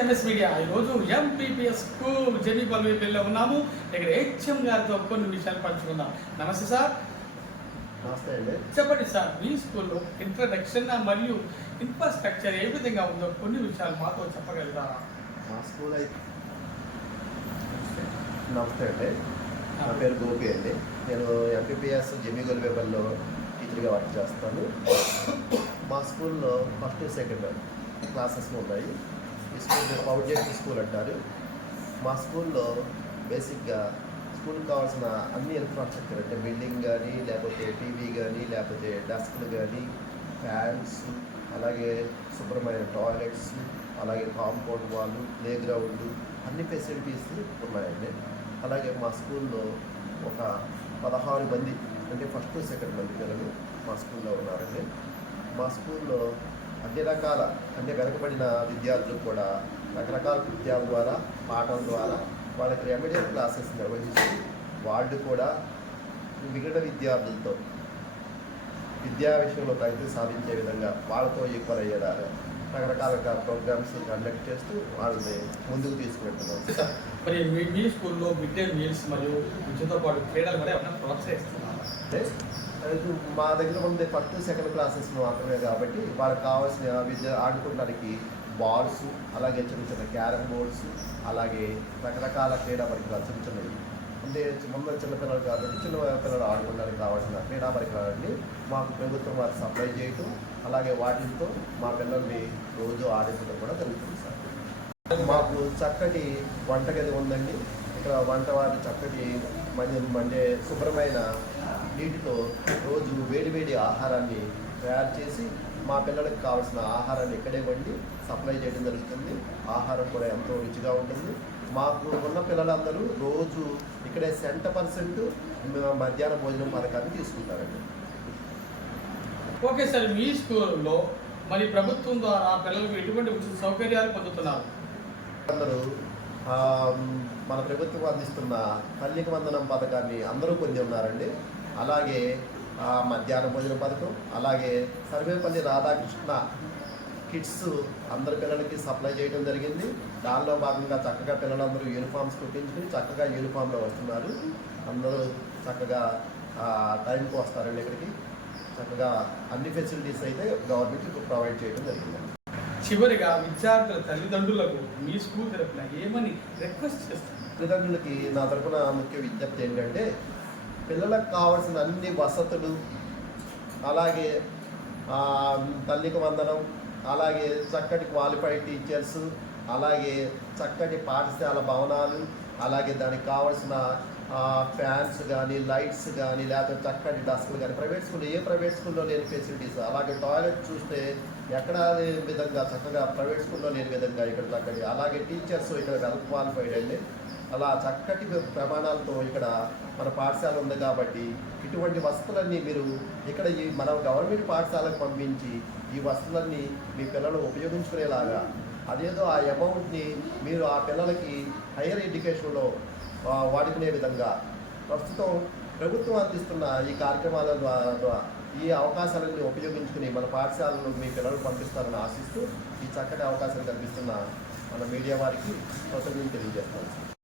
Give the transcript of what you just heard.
MS media ఈరోజు MPPS school జెన్నిపల్లిలో ఉన్నాము. ఇక్కడ హెచ్ఎం గారితో కొన్ని విషయాలు పంచుకుందాం. నమస్తే సార్. నమస్తే అండి. చెప్పండి సార్, మీ స్కూల్లో ఇంట్రడక్షన్ మరియు ఇన్ఫ్రాస్ట్రక్చర్ ఏ విధంగా ఉందో కొన్ని విషయాలు మాతో చెప్పగలుగుతారా? మా స్కూల్ అయితే నమస్తే అండి. నా పేరు గోపి అండి. నేను ఎంపీపీఎస్ జెన్నిపల్లిలో టీచర్గా వర్క్ చేస్తాను. మా స్కూల్లో ఫస్ట్ సెకండ్ క్లాసెస్ ఉన్నాయి. ఈ స్కూల్ పౌడ్జెట్ స్కూల్ అంటారు. మా స్కూల్లో బేసిక్గా స్కూల్కి కావాల్సిన అన్ని ఇన్ఫ్రాస్ట్రక్చర్ అంటే బిల్డింగ్ కానీ, లేకపోతే టీవీ కానీ, లేకపోతే డెస్క్లు కానీ, ఫ్యాన్స్, అలాగే శుభ్రమైన టాయిలెట్స్, అలాగే కాంపౌండ్ వాళ్ళు, ప్లే గ్రౌండ్, అన్ని ఫెసిలిటీస్ ఉన్నాయండి. అలాగే మా స్కూల్లో ఒక 16 మంది అంటే ఫస్ట్ సెకండ్ మంది పిల్లలు మా స్కూల్లో ఉన్నారండి. మా స్కూల్లో అన్ని రకాల అంటే వెనకబడిన విద్యార్థులు కూడా రకరకాల కృత్యాల ద్వారా, పాఠాల ద్వారా వాళ్ళకి రెమెడియల్ క్లాసెస్ నిర్వహిస్తూ వాళ్ళు కూడా మిగిలిన విద్యార్థులతో విద్యా విషయంలో ప్రగతి సాధించే విధంగా వాళ్ళతో ఈక్వల్ అయ్యేలా రకరకాల ప్రోగ్రామ్స్ కండక్ట్ చేస్తూ వాళ్ళని ముందుకు తీసుకువెళ్తున్నాం. మరి మీ స్కూల్లో మిడ్ డే మీల్స్ మరియు విద్యతో పాటు క్రీడలు కూడా ఏమైనా ప్రోత్సహిస్తున్నారు? అంటే మా దగ్గర ఉండే ఫస్ట్ సెకండ్ క్లాసెస్ మాత్రమే కాబట్టి వాళ్ళకి కావాల్సిన విద్య ఆడుకోవడానికి బాల్స్, అలాగే చిన్న చిన్న క్యారమ్ బోర్డ్స్, అలాగే రకరకాల క్రీడా పరికరాలు చిన్న చిన్నవి అంటే ముందు చిన్నపిల్లలు కాబట్టి చిన్న పిల్లలు ఆడుకోవడానికి కావాల్సిన క్రీడా పరికరాలన్నీ మాకు ప్రభుత్వం వారు సప్లై చేయటం, అలాగే వాటితో మా పిల్లల్ని రోజు ఆడించడం కూడా జరుగుతుంది సార్. మాకు చక్కటి వంటగది ఉందండి. ఇక్కడ వంట వారి చక్కటి అంటే శుభ్రమైన నీటితో రోజు వేడివేడి ఆహారాన్ని తయారు చేసి మా పిల్లలకు కావాల్సిన ఆహారాన్ని ఇక్కడే వండి సప్లై చేయడం జరుగుతుంది. ఆహారం కూడా ఎంతో రుచిగా ఉంటుంది. మాకు ఉన్న పిల్లలందరూ రోజు ఇక్కడే 100% మధ్యాహ్న భోజనం పథకాన్ని తీసుకుంటారండి. ఓకే సార్, మీ స్కూల్లో మరి ప్రభుత్వం ద్వారా పిల్లలకు ఎటువంటి ఉచిత సౌకర్యాలు పొందుతున్నారు? అందరూ మన ప్రభుత్వం అందిస్తున్న తల్లికి వందనం పథకాన్ని అందరూ పొంది ఉన్నారండి. అలాగే మధ్యాహ్న భోజన పథకం, అలాగే సర్వేపల్లి రాధాకృష్ణ కిట్స్ అందరి పిల్లలకి సప్లై చేయడం జరిగింది. దానిలో భాగంగా చక్కగా పిల్లలందరూ యూనిఫామ్స్ కుట్టించుకుని చక్కగా యూనిఫామ్లో వస్తున్నారు. అందరూ చక్కగా టైంకి వస్తారండి ఇక్కడికి. చక్కగా అన్ని ఫెసిలిటీస్ అయితే గవర్నమెంట్ ప్రొవైడ్ చేయడం జరిగింది. చివరిగా విద్యార్థుల తల్లిదండ్రులకు మీ స్కూల్ తరఫున ఏమని రిక్వెస్ట్ చేస్తారు? తల్లిదండ్రులకి నా తరఫున ముఖ్య విజ్ఞప్తి ఏంటంటే పిల్లలకు కావాల్సిన అన్ని వసతులు, అలాగే తల్లికి వందనం, అలాగే చక్కటి క్వాలిఫైడ్ టీచర్స్, అలాగే చక్కటి పాఠశాల భవనాలు, అలాగే దానికి కావాల్సిన ఫ్యాన్స్ కానీ, లైట్స్ కానీ, లేకపోతే చక్కటి డస్క్లు కానీ, ప్రైవేట్ స్కూల్లో లేని ఫెసిలిటీస్, అలాగే టాయిలెట్ చూస్తే ఎక్కడ లేని విధంగా చక్కగా ప్రైవేట్ స్కూల్లో లేని విధంగా ఇక్కడ చక్కటి, అలాగే టీచర్స్ ఇక్కడ వెల్ క్వాలిఫైడ్ అండి. అలా చక్కటి ప్రమాణాలతో ఇక్కడ మన పాఠశాల ఉంది కాబట్టి ఇటువంటి వసతులన్నీ మీరు ఇక్కడ మన గవర్నమెంట్ పాఠశాలకు పంపించి ఈ వసతులన్నీ మీ పిల్లలు ఉపయోగించుకునేలాగా, అదేదో ఆ అమౌంట్ని మీరు ఆ పిల్లలకి హైయర్ ఎడ్యుకేషన్లో వాడుకునే విధంగా ప్రస్తుతం ప్రభుత్వం అందిస్తున్న ఈ కార్యక్రమాల ద్వారా ఈ అవకాశాలన్నీ ఉపయోగించుకుని మన పాఠశాలలో మీ పిల్లలు పంపిస్తారని ఆశిస్తూ ఈ చక్కటి అవకాశాలు కల్పిస్తున్న మన మీడియా వారికి కృతజ్ఞతలు తెలియజేస్తాను.